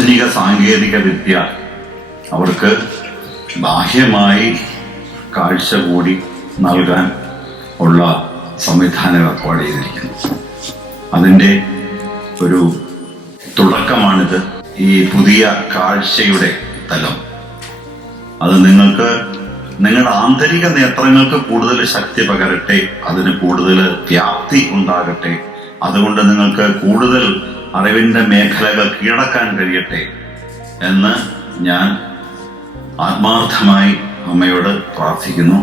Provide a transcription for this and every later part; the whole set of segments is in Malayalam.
ആധുനിക സാങ്കേതിക വിദ്യ അവർക്ക് ബാഹ്യമായി കാഴ്ച കൂടി നൽകാൻ ഉള്ള സംവിധാനം ഏർപ്പാട് ചെയ്തിരിക്കുന്നു. അതിൻ്റെ ഒരു തുടക്കമാണിത്. ഈ പുതിയ കാഴ്ചയുടെ തലം അത് നിങ്ങൾക്ക് നിങ്ങളുടെ ആന്തരിക നേത്രങ്ങൾക്ക് കൂടുതൽ ശക്തി പകരട്ടെ, അതിന് കൂടുതൽ വ്യാപ്തി ഉണ്ടാകട്ടെ, അതുകൊണ്ട് നിങ്ങൾക്ക് കൂടുതൽ അറിവിൻ്റെ മേഖലകൾ കീഴടക്കാൻ കഴിയട്ടെ എന്ന് ഞാൻ ആത്മാർത്ഥമായി അമ്മയോട് പ്രാർത്ഥിക്കുന്നു.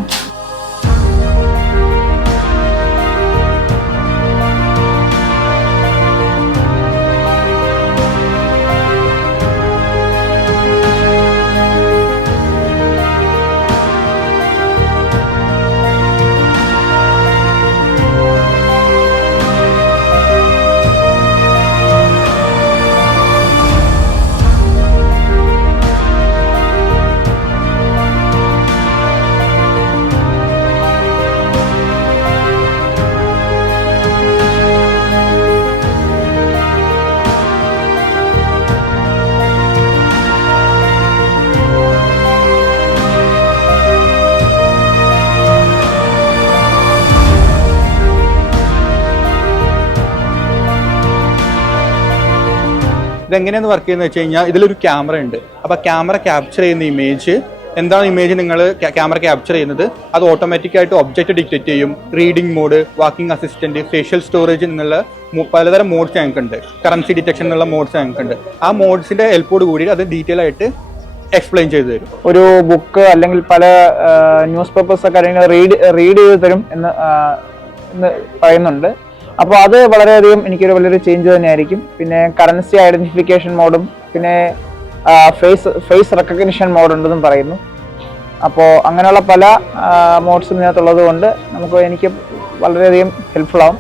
ഇതെങ്ങനെയാണ് വർക്ക് ചെയ്യുന്നത് വെച്ച് കഴിഞ്ഞാൽ ഇതിലൊരു ക്യാമറ ഉണ്ട്. അപ്പോൾ ക്യാമറ ക്യാപ്ചർ ചെയ്യുന്ന ഇമേജ് എന്താണ് ഇമേജ് നിങ്ങൾ ക്യാമറ ക്യാപ്ചർ ചെയ്യുന്നത് അത് ഓട്ടോമാറ്റിക്കായിട്ട് ഒബ്ജക്റ്റ് ഡിറ്റക്ട് ചെയ്യും. Reading mode, walking assistant, facial storage എന്നുള്ള പലതരം മോഡ്സ് ഞങ്ങൾക്കുണ്ട്. കറൻസി ഡിറ്റക്ഷൻ എന്നുള്ള മോഡ്സ് ഞങ്ങൾക്കുണ്ട്. ആ മോഡ്സിന്റെ ഹെൽപ്പോട് കൂടി അത് ഡീറ്റെയിൽ ആയിട്ട് എക്സ്പ്ലെയിൻ ചെയ്തു തരും. ഒരു ബുക്ക് അല്ലെങ്കിൽ പല ന്യൂസ് പേപ്പേഴ്സ് കാര്യങ്ങൾ റീഡ് ചെയ്ത് തരും എന്ന് പറയുന്നുണ്ട്. അപ്പോൾ അത് വളരെയധികം എനിക്കൊരു വലിയൊരു ചേഞ്ച് തന്നെയായിരിക്കും. പിന്നെ കറൻസി ഐഡന്റിഫിക്കേഷൻ മോഡും പിന്നെ ഫേസ് റെക്കഗ്നിഷൻ മോഡ് ഉണ്ടെന്നും പറയുന്നു. അപ്പോൾ അങ്ങനെയുള്ള പല മോഡ്സും ഇതിനകത്തുള്ളത് കൊണ്ട് എനിക്ക് വളരെയധികം ഹെൽപ്ഫുൾ ആവും.